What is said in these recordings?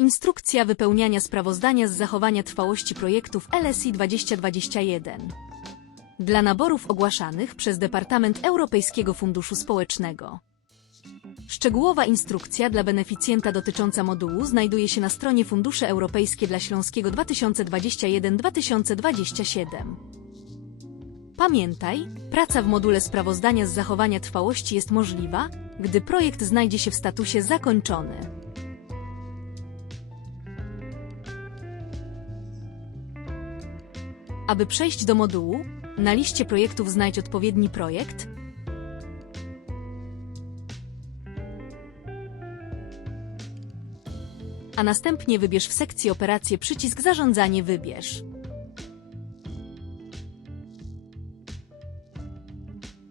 Instrukcja wypełniania sprawozdania z zachowania trwałości projektów LSI 2021. Dla naborów ogłaszanych przez Departament Europejskiego Funduszu Społecznego. Szczegółowa instrukcja dla beneficjenta dotycząca modułu znajduje się na stronie Fundusze Europejskie dla Śląskiego 2021-2027. Pamiętaj, praca w module sprawozdania z zachowania trwałości jest możliwa, gdy projekt znajdzie się w statusie zakończony. Aby przejść do modułu, na liście projektów znajdź odpowiedni projekt, a następnie wybierz w sekcji Operacje przycisk Zarządzanie wybierz.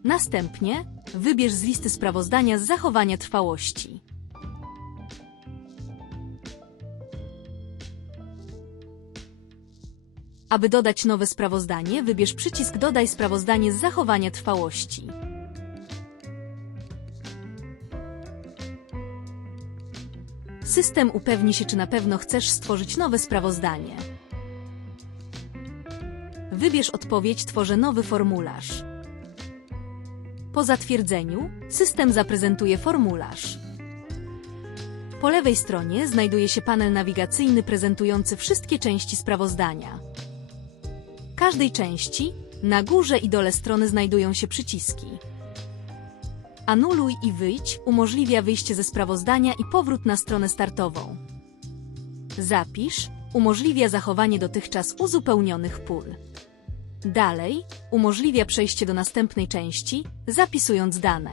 Następnie wybierz z listy sprawozdania z zachowania trwałości. Aby dodać nowe sprawozdanie, wybierz przycisk Dodaj sprawozdanie z zachowania trwałości. System upewni się, czy na pewno chcesz stworzyć nowe sprawozdanie. Wybierz odpowiedź Tworzę nowy formularz. Po zatwierdzeniu, system zaprezentuje formularz. Po lewej stronie znajduje się panel nawigacyjny prezentujący wszystkie części sprawozdania. Każdej części, na górze i dole strony znajdują się przyciski. Anuluj i wyjdź umożliwia wyjście ze sprawozdania i powrót na stronę startową. Zapisz umożliwia zachowanie dotychczas uzupełnionych pól. Dalej umożliwia przejście do następnej części, zapisując dane.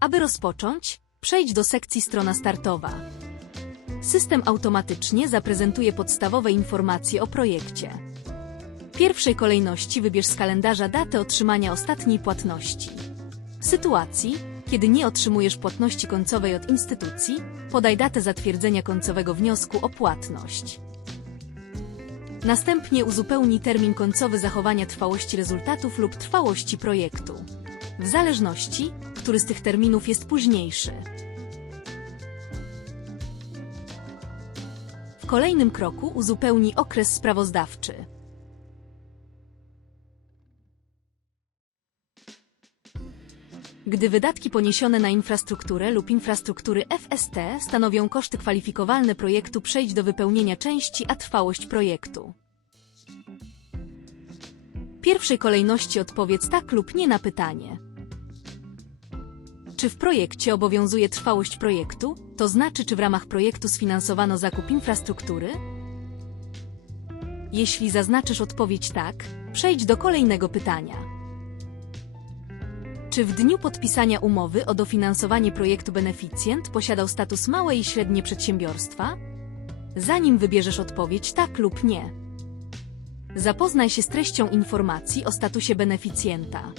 Aby rozpocząć, przejdź do sekcji Strona startowa. System automatycznie zaprezentuje podstawowe informacje o projekcie. W pierwszej kolejności wybierz z kalendarza datę otrzymania ostatniej płatności. W sytuacji, kiedy nie otrzymujesz płatności końcowej od instytucji, podaj datę zatwierdzenia końcowego wniosku o płatność. Następnie uzupełnij termin końcowy zachowania trwałości rezultatów lub trwałości projektu. W zależności, który z tych terminów jest późniejszy. Kolejnym kroku uzupełnij okres sprawozdawczy. Gdy wydatki poniesione na infrastrukturę lub infrastruktury FST stanowią koszty kwalifikowalne projektu, przejdź do wypełnienia części a trwałość projektu. W pierwszej kolejności odpowiedz tak lub nie na pytanie. Czy w projekcie obowiązuje trwałość projektu, to znaczy czy w ramach projektu sfinansowano zakup infrastruktury? Jeśli zaznaczysz odpowiedź tak, przejdź do kolejnego pytania. Czy w dniu podpisania umowy o dofinansowanie projektu beneficjent posiadał status małe i średnie przedsiębiorstwa? Zanim wybierzesz odpowiedź tak lub nie, zapoznaj się z treścią informacji o statusie beneficjenta.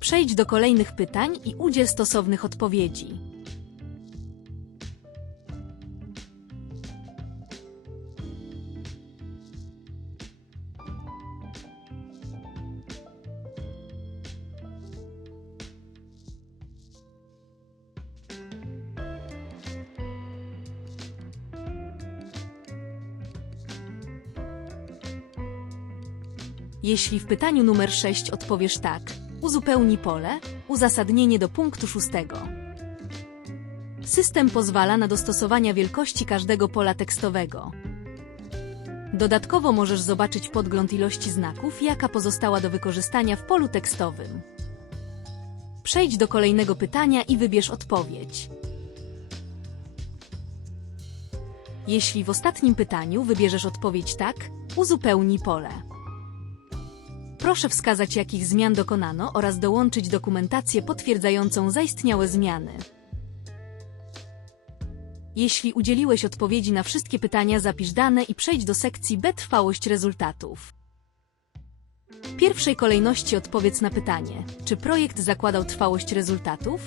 Przejdź do kolejnych pytań i udziel stosownych odpowiedzi. Jeśli w pytaniu numer 6 odpowiesz tak, uzupełnij pole, uzasadnienie do punktu 6. System pozwala na dostosowania wielkości każdego pola tekstowego. Dodatkowo możesz zobaczyć podgląd ilości znaków, jaka pozostała do wykorzystania w polu tekstowym. Przejdź do kolejnego pytania i wybierz odpowiedź. Jeśli w ostatnim pytaniu wybierzesz odpowiedź tak, uzupełnij pole. Proszę wskazać, jakich zmian dokonano oraz dołączyć dokumentację potwierdzającą zaistniałe zmiany. Jeśli udzieliłeś odpowiedzi na wszystkie pytania, zapisz dane i przejdź do sekcji B trwałość rezultatów. W pierwszej kolejności odpowiedz na pytanie, czy projekt zakładał trwałość rezultatów?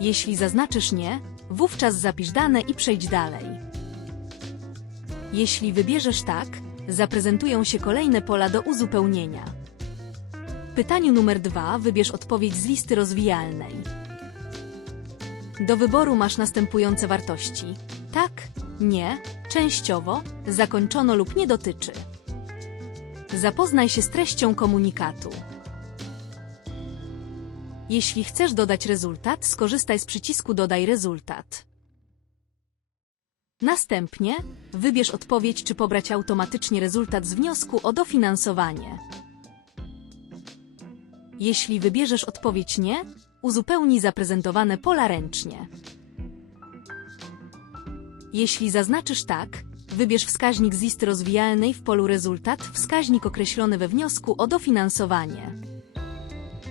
Jeśli zaznaczysz nie, wówczas zapisz dane i przejdź dalej. Jeśli wybierzesz tak, zaprezentują się kolejne pola do uzupełnienia. Pytaniu numer 2 wybierz odpowiedź z listy rozwijalnej. Do wyboru masz następujące wartości: tak, nie, częściowo, zakończono lub nie dotyczy. Zapoznaj się z treścią komunikatu. Jeśli chcesz dodać rezultat, skorzystaj z przycisku Dodaj rezultat. Następnie wybierz odpowiedź, czy pobrać automatycznie rezultat z wniosku o dofinansowanie. Jeśli wybierzesz odpowiedź nie, uzupełnij zaprezentowane pola ręcznie. Jeśli zaznaczysz tak, wybierz wskaźnik z listy rozwijalnej w polu rezultat, wskaźnik określony we wniosku o dofinansowanie.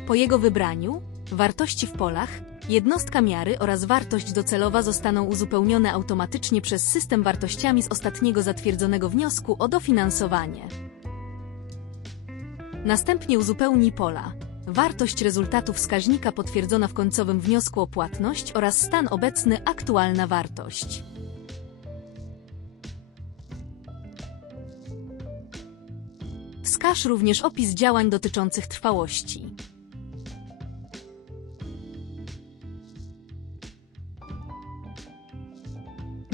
Po jego wybraniu, wartości w polach, jednostka miary oraz wartość docelowa zostaną uzupełnione automatycznie przez system wartościami z ostatniego zatwierdzonego wniosku o dofinansowanie. Następnie uzupełnij pola. Wartość rezultatu wskaźnika potwierdzona w końcowym wniosku o płatność oraz stan obecny aktualna wartość. Wskaż również opis działań dotyczących trwałości.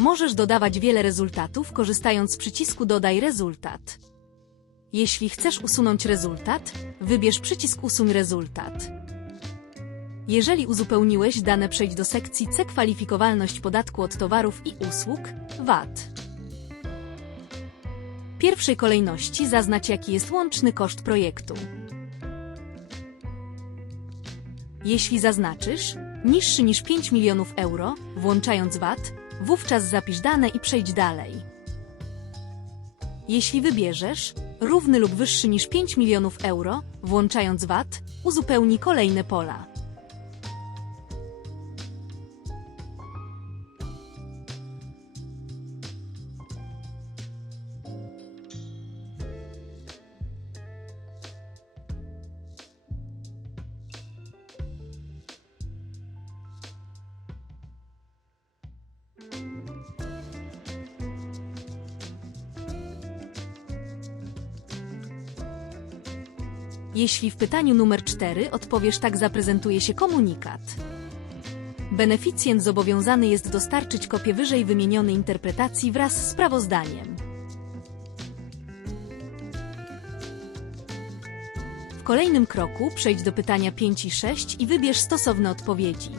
Możesz dodawać wiele rezultatów korzystając z przycisku Dodaj rezultat. Jeśli chcesz usunąć rezultat, wybierz przycisk Usuń rezultat. Jeżeli uzupełniłeś dane, przejdź do sekcji C Kwalifikowalność podatku od towarów i usług VAT. W pierwszej kolejności zaznacz jaki jest łączny koszt projektu. Jeśli zaznaczysz niższy niż 5 milionów euro, włączając VAT, wówczas zapisz dane i przejdź dalej. Jeśli wybierzesz równy lub wyższy niż 5 milionów euro, włączając VAT, uzupełnij kolejne pola. Jeśli w pytaniu numer 4 odpowiesz tak, zaprezentuje się komunikat. Beneficjent zobowiązany jest dostarczyć kopię wyżej wymienionej interpretacji wraz z sprawozdaniem. W kolejnym kroku przejdź do pytania 5 i 6 i wybierz stosowne odpowiedzi.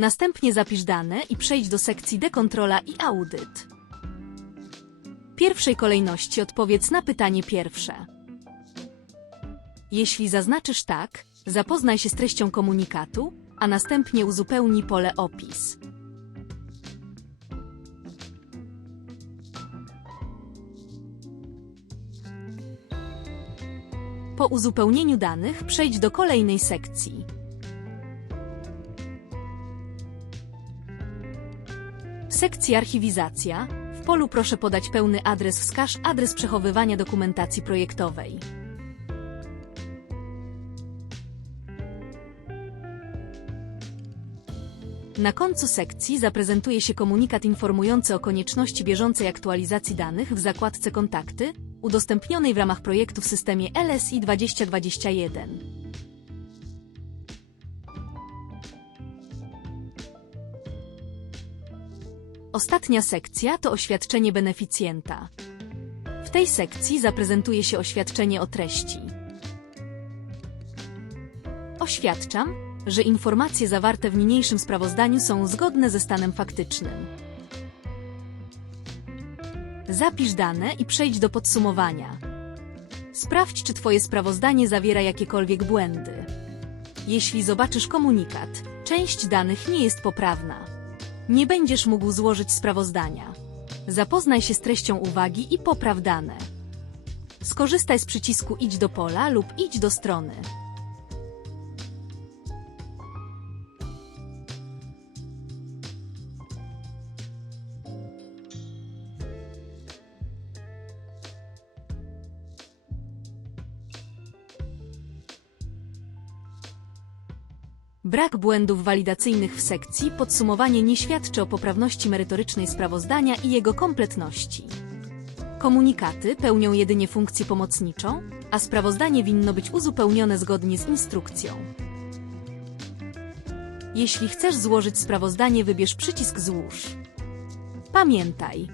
Następnie zapisz dane i przejdź do sekcji Dekontrola i Audyt. W pierwszej kolejności odpowiedz na pytanie pierwsze. Jeśli zaznaczysz tak, zapoznaj się z treścią komunikatu, a następnie uzupełnij pole opis. Po uzupełnieniu danych przejdź do kolejnej sekcji. Sekcji Archiwizacja w polu proszę podać pełny adres wskaż adres przechowywania dokumentacji projektowej. Na końcu sekcji zaprezentuje się komunikat informujący o konieczności bieżącej aktualizacji danych w zakładce Kontakty, udostępnionej w ramach projektu w systemie LSI 2021. Ostatnia sekcja to oświadczenie beneficjenta. W tej sekcji zaprezentuje się oświadczenie o treści. Oświadczam, że informacje zawarte w niniejszym sprawozdaniu są zgodne ze stanem faktycznym. Zapisz dane i przejdź do podsumowania. Sprawdź, czy Twoje sprawozdanie zawiera jakiekolwiek błędy. Jeśli zobaczysz komunikat, część danych nie jest poprawna. Nie będziesz mógł złożyć sprawozdania. Zapoznaj się z treścią uwagi i popraw dane. Skorzystaj z przycisku Idź do pola lub Idź do strony. Brak błędów walidacyjnych w sekcji podsumowanie nie świadczy o poprawności merytorycznej sprawozdania i jego kompletności. Komunikaty pełnią jedynie funkcję pomocniczą, a sprawozdanie winno być uzupełnione zgodnie z instrukcją. Jeśli chcesz złożyć sprawozdanie, wybierz przycisk Złóż. Pamiętaj!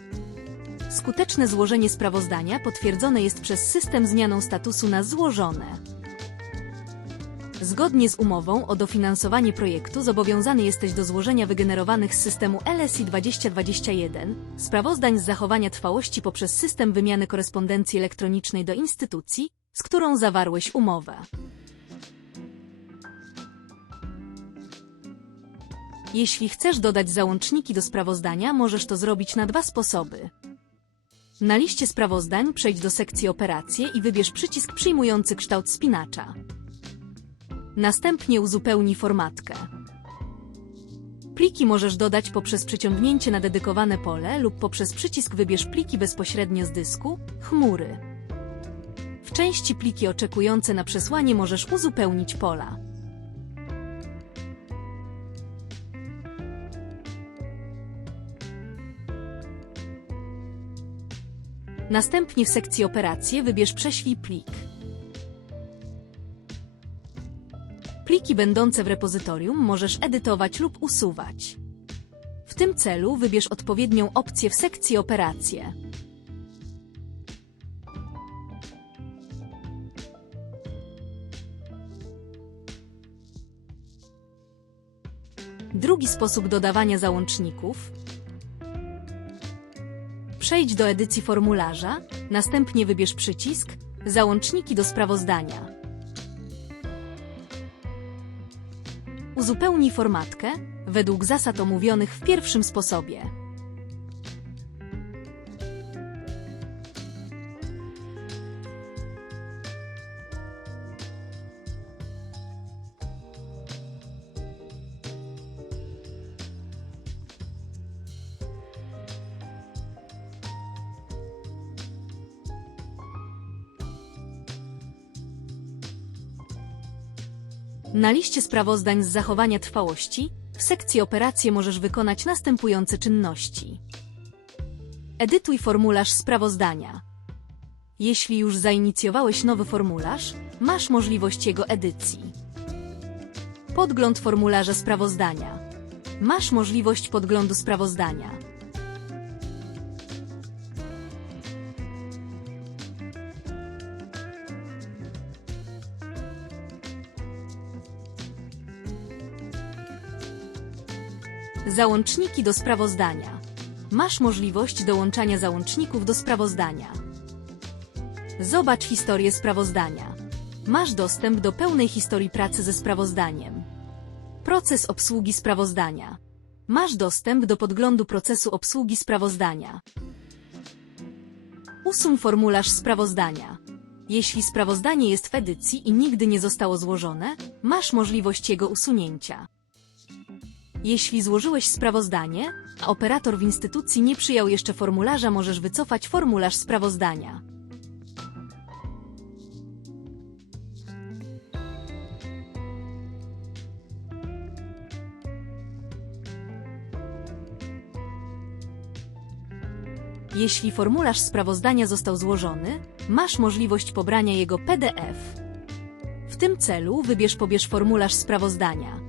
Skuteczne złożenie sprawozdania potwierdzone jest przez system zmianą statusu na złożone. Zgodnie z umową o dofinansowanie projektu zobowiązany jesteś do złożenia wygenerowanych z systemu LSI 2021 sprawozdań z zachowania trwałości poprzez system wymiany korespondencji elektronicznej do instytucji, z którą zawarłeś umowę. Jeśli chcesz dodać załączniki do sprawozdania, możesz to zrobić na dwa sposoby. Na liście sprawozdań przejdź do sekcji Operacje i wybierz przycisk przyjmujący kształt spinacza. Następnie uzupełnij formatkę. Pliki możesz dodać poprzez przeciągnięcie na dedykowane pole lub poprzez przycisk Wybierz pliki bezpośrednio z dysku, chmury. W części pliki oczekujące na przesłanie możesz uzupełnić pola. Następnie w sekcji Operacje wybierz Prześlij plik. Pliki będące w repozytorium możesz edytować lub usuwać. W tym celu wybierz odpowiednią opcję w sekcji Operacje. Drugi sposób dodawania załączników Przejdź do edycji formularza, następnie wybierz przycisk Załączniki do sprawozdania. Uzupełnij formatkę według zasad omówionych w pierwszym sposobie. Na liście sprawozdań z zachowania trwałości w sekcji Operacje możesz wykonać następujące czynności. Edytuj formularz sprawozdania. Jeśli już zainicjowałeś nowy formularz, masz możliwość jego edycji. Podgląd formularza sprawozdania. Masz możliwość podglądu sprawozdania. Załączniki do sprawozdania. Masz możliwość dołączania załączników do sprawozdania. Zobacz historię sprawozdania. Masz dostęp do pełnej historii pracy ze sprawozdaniem. Proces obsługi sprawozdania. Masz dostęp do podglądu procesu obsługi sprawozdania. Usuń formularz sprawozdania. Jeśli sprawozdanie jest w edycji i nigdy nie zostało złożone, masz możliwość jego usunięcia. Jeśli złożyłeś sprawozdanie, a operator w instytucji nie przyjął jeszcze formularza, możesz wycofać formularz sprawozdania. Jeśli formularz sprawozdania został złożony, masz możliwość pobrania jego PDF. W tym celu wybierz pobierz formularz sprawozdania.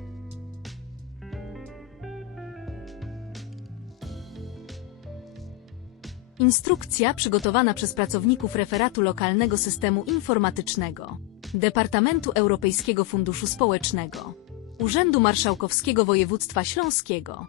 Instrukcja przygotowana przez pracowników referatu lokalnego systemu informatycznego Departamentu Europejskiego Funduszu Społecznego Urzędu Marszałkowskiego Województwa Śląskiego